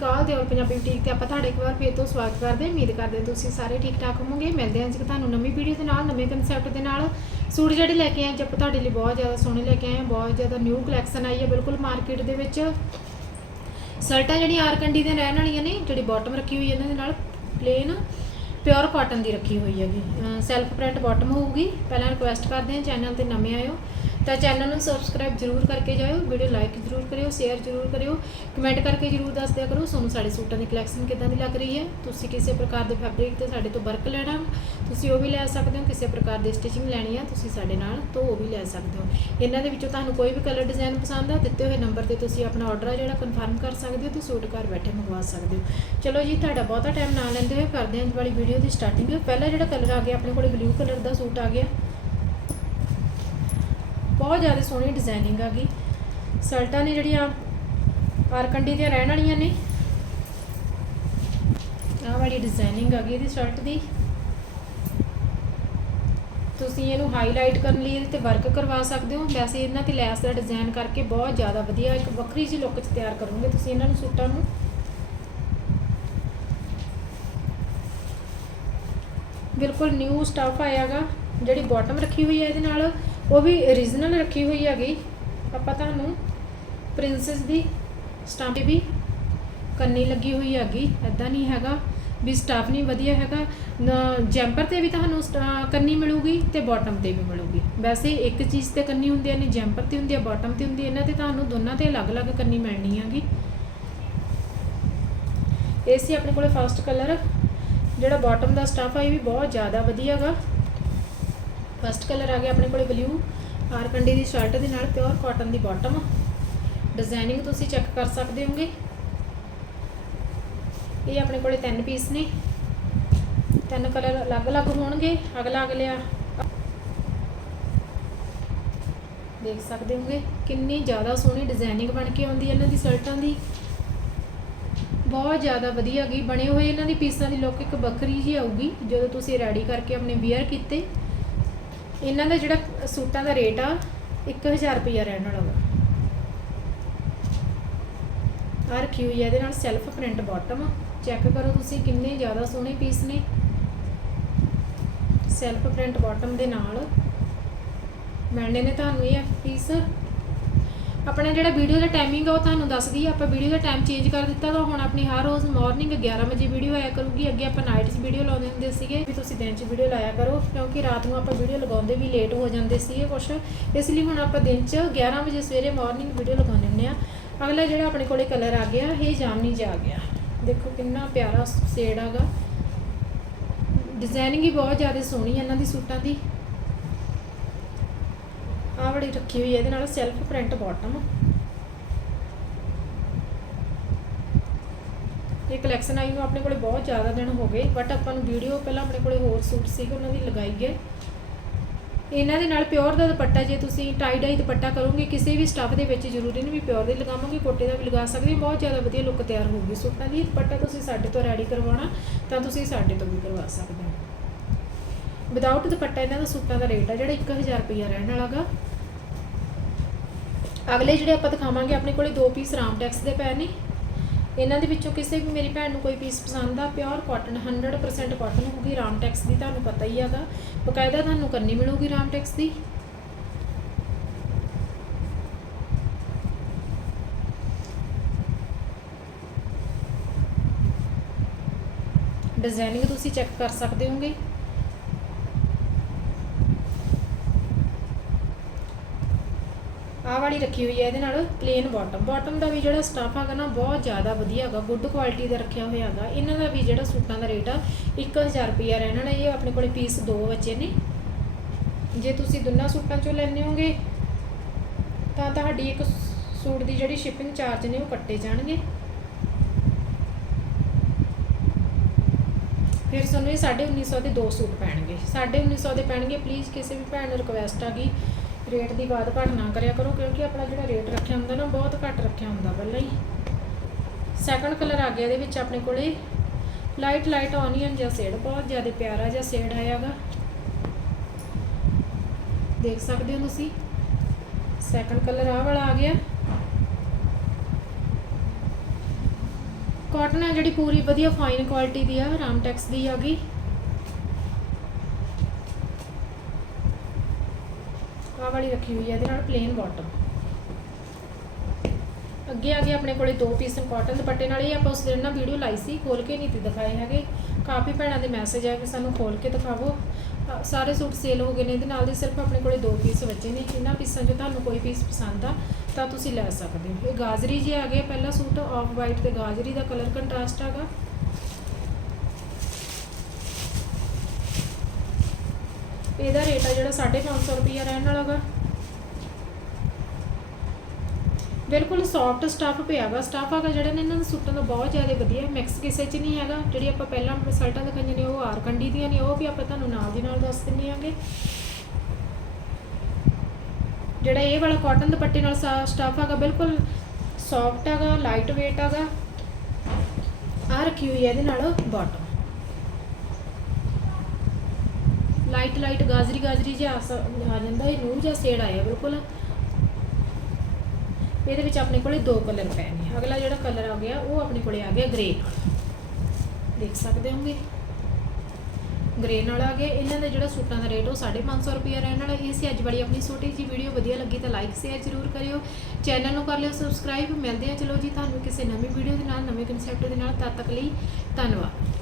ਕਾਲ ਤੇ ਪੰਜਾਬੀ ਬੁਟੀਕ ਤੇ ਆਪਾਂ ਤੁਹਾਡਾ ਇੱਕ ਵਾਰ ਫੇਰ ਤੋਂ ਸਵਾਗਤ ਕਰਦੇ ਹਾਂ। ਉਮੀਦ ਕਰਦੇ ਹਾਂ ਤੁਸੀਂ ਸਾਰੇ ਠੀਕ ਠਾਕ ਹੋਵੋਗੇ। ਮਿਲਦੇ ਹਾਂ ਜੀ ਤੁਹਾਨੂੰ ਨਵੀਂ ਵੀਡੀਓ ਦੇ ਨਾਲ, ਨਵੇਂ ਕਨਸੈਪਟ ਦੇ ਨਾਲ। ਸੂਟ ਜਿਹੜੇ ਲੈ ਕੇ ਆਏ ਜੇ, ਆਪਾਂ ਤੁਹਾਡੇ ਲਈ ਬਹੁਤ ਜ਼ਿਆਦਾ ਸੋਹਣੇ ਲੈ ਕੇ ਆਏ ਹਾਂ, ਬਹੁਤ ਜ਼ਿਆਦਾ ਨਿਊ ਕਲੈਕਸ਼ਨ ਆਈ ਹੈ ਬਿਲਕੁਲ ਮਾਰਕੀਟ ਦੇ ਵਿੱਚ। ਸ਼ਰਟਾਂ ਜਿਹੜੀਆਂ ਆਰਕੰਡੀ ਦੇ ਰਹਿਣ ਵਾਲੀਆਂ ਨੇ, ਜਿਹੜੀ ਬਾਟਮ ਰੱਖੀ ਹੋਈ ਹੈ ਇਹਨਾਂ ਦੇ ਨਾਲ ਪਲੇਨ ਪਿਓਰ ਕਾਟਨ ਦੀ ਰੱਖੀ ਹੋਈ ਹੈਗੀ। ਸੈਲਫ ਪ੍ਰਿੰਟ ਬਾਟਮ ਹੋਊਗੀ। ਪਹਿਲਾਂ ਰਿਕੁਐਸਟ ਕਰਦੇ ਹਾਂ ਚੈਨਲ ਤੇ ਨਵੇਂ ਆਇਓ। ਤਾਂ ਚੈਨਲ ਨੂੰ ਸਬਸਕ੍ਰਾਈਬ ਜਰੂਰ ਕਰਕੇ ਜਾਇਓ ਵੀਡੀਓ ਲਾਈਕ ਜਰੂਰ ਕਰਿਓ ਸ਼ੇਅਰ ਜਰੂਰ ਕਰਿਓ ਕਮੈਂਟ ਕਰਕੇ ਜਰੂਰ ਦੱਸ ਦਿਆ ਕਰੋ ਤੁਹਾਨੂੰ ਸਾਡੇ ਸੂਟਾਂ ਦੀ ਕਲੈਕਸ਼ਨ ਕਿੱਦਾਂ ਦੀ ਲੱਗ ਰਹੀ ਹੈ। ਤੁਸੀਂ ਕਿਸੇ ਪ੍ਰਕਾਰ ਦੇ ਫੈਬਰਿਕ ਤੇ ਸਾਡੇ ਤੋਂ ਵਰਕ ਲੈਣਾ, ਤੁਸੀਂ ਉਹ ਵੀ ਲੈ ਸਕਦੇ ਹੋ, ਕਿਸੇ ਪ੍ਰਕਾਰ ਦੀ ਸਟਿਚਿੰਗ ਲੈਣੀ ਆ, ਤੁਸੀਂ ਸਾਡੇ ਨਾਲ ਤੋਂ ਉਹ ਵੀ ਲੈ ਸਕਦੇ ਹੋ। ਇਹਨਾਂ ਦੇ ਵਿੱਚੋਂ ਤੁਹਾਨੂੰ ਕੋਈ ਵੀ ਕਲਰ ਡਿਜ਼ਾਈਨ ਪਸੰਦ ਆ, ਦਿੱਤੇ ਹੋਏ ਨੰਬਰ ਤੇ ਤੁਸੀਂ ਆਪਣਾ ਆਰਡਰ ਆ ਜਿਹੜਾ ਕਨਫਰਮ ਕਰ ਸਕਦੇ ਹੋ ਤੇ ਸੂਟ ਘਰ ਬੈਠੇ ਮੰਗਵਾ ਸਕਦੇ ਹੋ। ਚਲੋ ਜੀ, ਤੁਹਾਡਾ ਬਹੁਤਾ ਟਾਈਮ ਨਾ ਲੈਂਦੇ ਹੋਏ ਕਰਦੇ ਹਾਂ ਅੱਜ ਵਾਲੀ ਵੀਡੀਓ ਦੀ ਸਟਾਰਟਿੰਗ ਪਹਿਲਾ ਜਿਹੜਾ ਕਲਰ ਆ ਗਿਆ, ਆਪਣੇ ਕੋਲ ਬਲੂ ਕਲਰ ਦਾ ਸੂਟ ਆ ਗਿਆ। ਬਹੁਤ ਜ਼ਿਆਦਾ ਸੋਹਣੀ ਡਿਜ਼ਾਈਨਿੰਗ ਆ ਗਈ। ਸ਼ਰਟਾਂ ਨੇ ਜਿਹੜੀਆਂ ਆਰਕੰਡੀ ਦੀਆਂ ਰਹਿਣ ਵਾਲੀਆਂ ਨੇ, ਆਹ ਵਾਲੀ ਡਿਜ਼ਾਈਨਿੰਗ ਆ ਇਹਦੀ ਸ਼ਰਟ ਦੀ। ਤੁਸੀਂ ਇਹਨੂੰ ਹਾਈਲਾਈਟ ਕਰਨ ਲਈ ਇਹਦੇ ਤੇ ਵਰਕ ਕਰਵਾ ਸਕਦੇ ਹੋ। ਵੈਸੇ ਇਹਨਾਂ ਤੇ ਲੈਸ ਦਾ ਡਿਜ਼ਾਈਨ ਕਰਕੇ ਬਹੁਤ ਜ਼ਿਆਦਾ ਵਧੀਆ, ਇੱਕ ਵੱਖਰੀ ਜਿਹੀ ਲੁੱਕ 'ਚ ਤਿਆਰ ਕਰੋਗੇ ਤੁਸੀਂ ਇਹਨਾਂ ਨੂੰ ਸੂਟਾਂ ਨੂੰ। ਬਿਲਕੁਲ ਨਿਊ ਸਟਫ ਆਇਆਗਾ, ਜਿਹੜੀ ਬਾਟਮ ਰੱਖੀ ਹੋਈ ਹੈ ਇਹਦੇ ਨਾਲ। ਉਹ ਵੀ origignal ਰੱਖੀ ਹੋਈ ਹੈਗੀ। ਆਪਾਂ ਤੁਹਾਨੂੰ ਪ੍ਰਿੰਸੈਸ ਦੀ ਸਟਾਂਪ ਵੀ ਕੰਨੀ ਲੱਗੀ ਹੋਈ ਹੈਗੀ। ਐਦਾਂ ਨਹੀਂ ਹੈਗਾ ਵੀ ਸਟਾਫ ਨਹੀਂ ਵਧੀਆ ਹੈਗਾ। ਜੈਂਪਰ ਤੇ ਵੀ ਤੁਹਾਨੂੰ ਸਟਾ- ਕੰਨੀ ਮਿਲੂਗੀ ਤੇ ਬਾਟਮ ਤੇ ਵੀ ਮਿਲੂਗੀ। ਵੈਸੇ ਇੱਕ ਚੀਜ਼ ਤੇ ਕੰਨੀ ਹੁੰਦੀ ਹੈ ਨੇ, ਜੈਂਪਰ ਤੇ ਹੁੰਦੀ ਹੈ ਬਾਟਮ ਤੇ ਹੁੰਦੀ ਹੈ ਇਹਨਾਂ ਤੇ ਤੁਹਾਨੂੰ ਦੋਨਾਂ ਤੇ ਅਲੱਗ-ਅਲੱਗ ਕੰਨੀ ਮਿਲਣੀ ਹੈਗੀ। ਇਹ ਸੀ ਆਪਣੇ ਕੋਲੇ ਫਸਟ ਕਲਰ ਜਿਹੜਾ ਬਾਟਮ ਦਾ ਸਟਫ ਆ, ਇਹ ਵੀ ਬਹੁਤ ਜ਼ਿਆਦਾ ਵਧੀਆ ਹੈਗਾ। ਫਸਟ ਕਲਰ ਆ ਗਿਆ ਆਪਣੇ ਕੋਲੇ ਬਲੂ ਆਰਕੰਡੀ ਦੀ ਸ਼ਰਟ ਦੇ ਨਾਲ ਪਿਓਰ ਕਾਟਨ ਦੀ ਬਾਟਮ ਡਿਜ਼ਾਈਨਿੰਗ ਤੁਸੀਂ ਚੈੱਕ ਕਰ ਸਕਦੇ ਹੋਗੇ। ਇਹ ਆਪਣੇ ਕੋਲੇ ਤਿੰਨ ਪੀਸ ਨੇ। ਤਿੰਨ ਕਲਰ ਅਲੱਗ-ਅਲੱਗ ਹੋਣਗੇ। ਅਗਲਾ ਅਗਲਿਆ ਦੇਖ ਸਕਦੇ ਹੋਗੇ, ਕਿੰਨੀ ਜ਼ਿਆਦਾ ਸੋਹਣੀ ਡਿਜ਼ਾਈਨਿੰਗ ਬਣ ਕੇ ਆਉਂਦੀ ਹੈ ਇਹਨਾਂ ਦੀ ਸ਼ਰਟਾਂ ਦੀ। ਬਹੁਤ ਜ਼ਿਆਦਾ ਵਧੀਆ ਗਈ ਬਣੇ ਹੋਏ ਇਹਨਾਂ ਦੀ ਪੀਸਾਂ ਦੀ ਲੁੱਕ ਇੱਕ ਵੱਖਰੀ ਜੀ ਆਊਗੀ, ਜਦੋਂ ਤੁਸੀਂ ਰੈਡੀ ਕਰਕੇ ਆਪਣੇ ਵੀਅਰ ਕੀਤੇ। ਇਹਨਾਂ ਦਾ ਜਿਹੜਾ ਸੂਟਾਂ ਦਾ ਰੇਟ ਆ 1000 ਰੁਪਇਆ ਰਹਿਣ ਵਾਲਾ ਵਾ। ਆ ਰੱਖੀ ਇਹਦੇ ਨਾਲ ਸੈਲਫ ਪ੍ਰਿੰਟ ਬਾਟਮ ਚੈੱਕ ਕਰੋ ਤੁਸੀਂ ਕਿੰਨੇ ਜ਼ਿਆਦਾ ਸੋਹਣੇ ਪੀਸ ਨੇ। ਸੈਲਫ ਪ੍ਰਿੰਟ ਬਾਟਮ ਦੇ ਨਾਲ। ਮਿਲਣੇ ਨੇ ਤੁਹਾਨੂੰ ਇਹ ਪੀਸ ਆਪਣਾ ਜਿਹੜਾ ਵੀਡੀਓ ਦਾ ਟਾਈਮਿੰਗ ਆ ਉਹ ਤੁਹਾਨੂੰ ਦੱਸਦੀ ਆ। ਆਪਾਂ ਵੀਡੀਓ ਦਾ ਟਾਈਮ ਚੇਂਜ ਕਰ ਦਿੱਤਾ ਵਾ ਹੁਣ ਆਪਣੀ ਹਰ ਰੋਜ਼ ਮਾਰਨਿੰਗ 11 ਵਜੇ ਵੀਡੀਓ ਆਇਆ ਕਰੂਗੀ। ਅੱਗੇ ਆਪਾਂ ਨਾਈਟ 'ਚ ਵੀਡੀਓ ਲਾਉਂਦੇ ਹੁੰਦੇ ਸੀਗੇ ਵੀ ਤੁਸੀਂ ਦਿਨ 'ਚ ਵੀਡੀਓ ਲਾਇਆ ਕਰੋ, ਕਿਉਂਕਿ ਰਾਤ ਨੂੰ ਆਪਾਂ ਵੀਡੀਓ ਲਗਾਉਂਦੇ ਵੀ ਲੇਟ ਹੋ ਜਾਂਦੇ ਸੀਗੇ ਕੁਛ। ਇਸ ਲਈ ਹੁਣ ਆਪਾਂ ਦਿਨ 'ਚ 11 ਵਜੇ ਸਵੇਰੇ ਮਾਰਨਿੰਗ ਵੀਡੀਓ ਲਗਾਉਂਦੇ ਹੁੰਦੇ ਆ। ਅਗਲਾ ਜਿਹੜਾ ਆਪਣੇ ਕੋਲੇ ਕਲਰ ਆ ਗਿਆ, ਇਹ ਜਾਮਨੀ ਜਾ ਗਿਆ। ਦੇਖੋ ਕਿੰਨਾ ਪਿਆਰਾ ਸ਼ੇਡ ਆਗਾ ਡਿਜ਼ਾਈਨਿੰਗ ਹੀ ਬਹੁਤ ਜ਼ਿਆਦਾ ਸੋਹਣੀ ਹੈ ਇਹਨਾਂ ਦੀ ਸੂਟਾਂ ਦੀ। ਆਹ ਬੜੀ ਰੱਖੀ ਹੋਈ ਹੈ ਇਹਦੇ ਨਾਲ ਸੈਲਫ ਪ੍ਰਿੰਟ ਬਾਟਮ ਇਹ ਕਲੈਕਸ਼ਨ ਆਈ ਨੂੰ ਆਪਣੇ ਕੋਲੇ ਬਹੁਤ ਜ਼ਿਆਦਾ ਦਿਨ ਹੋ ਗਏ ਬਟ ਆਪਾਂ ਨੂੰ ਵੀਡੀਓ ਪਹਿਲਾਂ ਆਪਣੇ ਕੋਲੇ ਹੋਰ ਸੂਟ ਸੀਗੇ, ਉਹਨਾਂ ਦੀ ਲਗਾਈ ਹੈ। ਇਹਨਾਂ ਦੇ ਨਾਲ ਪਿਓਰ ਦਾ ਦੁਪੱਟਾ, ਜੇ ਤੁਸੀਂ ਟਾਈ ਡਾਈ ਦੁਪੱਟਾ ਕਰੋਗੇ, ਕਿਸੇ ਵੀ ਸਟੱਫ ਦੇ ਵਿੱਚ ਜ਼ਰੂਰੀ ਨਹੀਂ ਵੀ ਪਿਓਰ ਦੇ ਲਗਾਵਾਂਗੇ, ਕੋਟੇ ਦਾ ਵੀ ਲਗਾ ਸਕਦੇ ਹੋ, ਬਹੁਤ ਜ਼ਿਆਦਾ ਵਧੀਆ ਲੁੱਕ ਤਿਆਰ ਹੋਊਗੀ ਸੂਟਾਂ ਦੀ। ਦੁਪੱਟਾ ਤੁਸੀਂ ਸਾਡੇ ਤੋਂ ਰੈਡੀ ਕਰਵਾਉਣਾ, ਤਾਂ ਤੁਸੀਂ ਸਾਡੇ ਤੋਂ ਵੀ ਕਰਵਾ ਸਕਦੇ ਹੋ। ਵਿਦਆਊਟ ਦੁਪੱਟਾ, ਇਹਨਾਂ ਦਾ ਸੂਟਾਂ ਦਾ ਰੇਟ ਆ ਜਿਹੜਾ 1000 ਰੁਪਇਆ ਰਹਿਣ ਵਾਲਾਗਾ ਅਗਲੇ ਜਿਹੜੇ ਆਪਾਂ ਦਿਖਾਵਾਂਗੇ, ਆਪਣੇ ਕੋਲੇ ਦੋ ਪੀਸ ਰਾਮਟੈਕਸ ਦੇ ਪਏ ਨੇ। ਇਹਨਾਂ ਦੇ ਵਿੱਚੋਂ ਕਿਸੇ ਵੀ ਮੇਰੀ ਭੈਣ ਨੂੰ ਕੋਈ ਪੀਸ ਪਸੰਦ ਆ ਪਿਓਰ ਕਾਟਨ 100% ਕਾਟਨ ਹੋਊਗੀ ਰਾਮਟੈਕਸ ਦੀ, ਤੁਹਾਨੂੰ ਪਤਾ ਹੀ ਹੈਗਾ। ਬਕਾਇਦਾ ਤੁਹਾਨੂੰ ਕਰਨੀ ਮਿਲੂਗੀ ਰਾਮਟੈਕਸ ਦੀ। ਡਿਜ਼ਾਈਨਿੰਗ ਤੁਸੀਂ ਚੈੱਕ ਕਰ ਸਕਦੇ ਹੋਗੇ। ਆਹ ਵਾਲੀ ਰੱਖੀ ਹੋਈ ਹੈ, ਇਹਦੇ ਨਾਲ ਪਲੇਨ ਬਾਟਮ ਬਾਟਮ ਦਾ ਵੀ ਜਿਹੜਾ ਸਟਾਫ ਹੈਗਾ ਨਾ, ਬਹੁਤ ਜ਼ਿਆਦਾ ਵਧੀਆ ਹੈਗਾ ਗੁੱਡ ਕੁਆਲਿਟੀ ਦਾ ਰੱਖਿਆ ਹੋਇਆ ਹੈਗਾ। ਇਹਨਾਂ ਦਾ ਵੀ ਜਿਹੜਾ ਸੂਟਾਂ ਦਾ ਰੇਟ ਆ 1000 ਰੁਪਇਆ ਰਹਿਣਾ ਨੇ, ਇਹ ਆਪਣੇ ਕੋਲੇ ਪੀਸ ਦੋ ਬੱਚੇ ਨੇ। ਜੇ ਤੁਸੀਂ ਦੋਨਾਂ ਸੂਟਾਂ ਚੋਂ ਲੈਣੇ ਹੋਗੇ, ਤਾਂ ਤੁਹਾਡੀ ਇੱਕ ਸੂਟ ਦੀ ਜਿਹੜੀ ਸ਼ਿਪਿੰਗ ਚਾਰਜ ਨੇ, ਉਹ ਕੱਟੇ ਜਾਣਗੇ। ਫਿਰ ਤੁਹਾਨੂੰ ਇਹ 1950 ਦੇ ਦੋ ਸੂਟ ਪੈਣਗੇ। 1950 ਦੇ ਪੈਣਗੇ ਪਲੀਜ਼ ਕਿਸੇ ਵੀ ਭੈਣ ਨੂੰ ਰਿਕੁਐਸਟ ਆ ਗਈ ਰੇਟ ਦੀ ਬਾਤ ਘੱਟ ਨਾ ਕਰਿਆ ਕਰੋ, ਕਿਉਂਕਿ ਆਪਣਾ ਜਿਹੜਾ ਰੇਟ ਰੱਖਿਆ ਹੁੰਦਾ ਨਾ ਬਹੁਤ ਘੱਟ ਰੱਖਿਆ ਹੁੰਦਾ ਪਹਿਲਾਂ ਹੀ। ਸੈਕੰਡ ਕਲਰ ਆ ਗਿਆ ਇਹਦੇ ਵਿੱਚ ਆਪਣੇ ਕੋਲੇ ਲਾਈਟ ਲਾਈਟ ਔਨੀਅਨ ਜਿਹਾ ਸ਼ੇਡ ਬਹੁਤ ਜ਼ਿਆਦਾ ਪਿਆਰਾ ਜਿਹਾ ਸ਼ੇਡ ਆਇਆਗਾ ਦੇਖ ਸਕਦੇ ਹੋ ਤੁਸੀਂ? ਸੈਕੰਡ ਕਲਰ ਆ ਵਾਲਾ ਆ ਗਿਆ। ਕਾਟਨ ਹੈ ਜਿਹੜੀ ਪੂਰੀ ਵਧੀਆ ਫਾਈਨ ਕੁਆਲਿਟੀ ਦੀ ਆ ਰਾਮਟੈਕਸ ਦੀ ਆ ਗਈ। ਆਹ ਵਾਲੀ ਰੱਖੀ ਹੋਈ ਹੈ ਇਹਦੇ ਨਾਲ ਪਲੇਨ ਬਾਟਮ ਅੱਗੇ ਆ ਗਏ ਆਪਣੇ ਕੋਲੇ ਦੋ ਪੀਸ ਕਾਟਨ ਦੁਪੱਟੇ, ਨਾਲ ਇਹ ਆਪਾਂ ਉਸ ਦਿਨ ਨਾ ਵੀਡੀਓ ਲਾਈ ਸੀ ਖੋਲ ਕੇ ਨਹੀਂ ਤੇ ਦਿਖਾਏ ਹੈਗੇ। ਕਾਫੀ ਭੈਣਾਂ ਦੇ ਮੈਸੇਜ ਆ ਕਿ ਸਾਨੂੰ ਖੋਲ ਕੇ ਦਿਖਾਵੋ। ਸਾਰੇ ਸੂਟ ਸੇਲ ਹੋ ਗਏ ਨੇ, ਇਹਦੇ ਨਾਲ ਦੀ ਸਿਰਫ ਆਪਣੇ ਕੋਲੇ ਦੋ ਪੀਸ ਬਚੇ ਨੇ। ਇਹਨਾਂ ਪੀਸਾਂ 'ਚੋਂ ਤੁਹਾਨੂੰ ਕੋਈ ਪੀਸ ਪਸੰਦ ਆ, ਤਾਂ ਤੁਸੀਂ ਲੈ ਸਕਦੇ ਹੋ। ਇਹ ਗਾਜਰੀ ਜੇ ਆ ਗਏ, ਪਹਿਲਾ ਸੂਟ ਆਫ ਵਾਈਟ ਤੇ ਗਾਜਰੀ ਦਾ ਕਲਰ ਕੰਟਰਾਸਟ ਹੈਗਾ ਇਹਦਾ ਰੇਟ ਆ ਜਿਹੜਾ 550 ਰੁਪਈਆ ਰਹਿਣ ਵਾਲਾ ਗਾ। ਬਿਲਕੁਲ ਸੌਫਟ ਸਟਫ ਪਿਆ ਵਾ ਸਟਫ ਹੈਗਾ ਜਿਹੜਾ ਨੇ ਇਹਨਾਂ ਦੇ ਸੂਟਾਂ ਦਾ ਬਹੁਤ ਜ਼ਿਆਦਾ ਵਧੀਆ। ਮਿਕਸ ਕਿਸੇ 'ਚ ਨਹੀਂ ਹੈਗਾ। ਜਿਹੜੀ ਆਪਾਂ ਪਹਿਲਾਂ ਰਿਜ਼ਲਟਾਂ ਦਿਖਾਈਆਂ ਨੇ, ਉਹ ਆਰ ਕੰਡੀ ਦੀਆਂ ਨੇ, ਉਹ ਵੀ ਆਪਾਂ ਤੁਹਾਨੂੰ ਨਾਲ ਦੀ ਨਾਲ ਦੱਸ ਦਿੰਦੇ ਆਂਗੇ। ਜਿਹੜਾ ਇਹ ਵਾਲਾ ਕਾਟਨ ਦੁਪੱਟੇ ਨਾਲ ਸਟਫ ਹੈਗਾ, ਬਿਲਕੁਲ ਸੌਫਟ ਹੈਗਾ ਲਾਈਟ weight ਹੈਗਾ। ਆ ਰੱਖੀ ਹੋਈ ਹੈ ਇਹਦੇ ਨਾਲ ਬਾਟਮ ਲਾਈਟ ਲਾਈਟ ਗਾਜਰੀ ਗਾਜਰੀ ਜਿਹਾ ਆ ਆ ਜਾਂਦਾ ਇਹ ਨੂਰ ਜਿਹਾ ਸ਼ੇਡ ਆਇਆ ਬਿਲਕੁਲ। ਇਹਦੇ ਵਿੱਚ ਆਪਣੇ ਕੋਲੇ ਦੋ ਕਲਰ ਪਏ ਨੇ। ਅਗਲਾ ਜਿਹੜਾ ਕਲਰ ਆ ਗਿਆ, ਉਹ ਆਪਣੇ ਕੋਲੇ ਆ ਗਿਆ ਗ੍ਰੇ ਦੇਖ ਸਕਦੇ ਹੋਗੇ ਗ੍ਰੇ ਨਾਲ ਆ ਗਿਆ। ਇਹਨਾਂ ਦਾ ਜਿਹੜਾ ਸੂਟਾਂ ਦਾ ਰੇਟ, ਉਹ 550 ਰੁਪਏ ਰਹਿਣ ਵਾਲਾ। ਇਹ ਸੀ ਅੱਜ ਵਾਲੀ ਆਪਣੀ ਛੋਟੀ ਜੀ ਵੀਡੀਓ ਵਧੀਆ ਲੱਗੀ ਤਾਂ ਲਾਈਕ ਸ਼ੇਅਰ ਜ਼ਰੂਰ ਕਰਿਓ। ਚੈਨਲ ਨੂੰ ਕਰ ਲਿਓ ਸਬਸਕ੍ਰਾਈਬ ਮਿਲਦੇ ਆ ਚਲੋ ਜੀ, ਤੁਹਾਨੂੰ ਕਿਸੇ ਨਵੀਂ ਵੀਡੀਓ ਦੇ ਨਾਲ, ਨਵੇਂ ਕਨਸੈਪਟ ਦੇ ਨਾਲ। ਤਦ ਤੱਕ ਲਈ ਧੰਨਵਾਦ।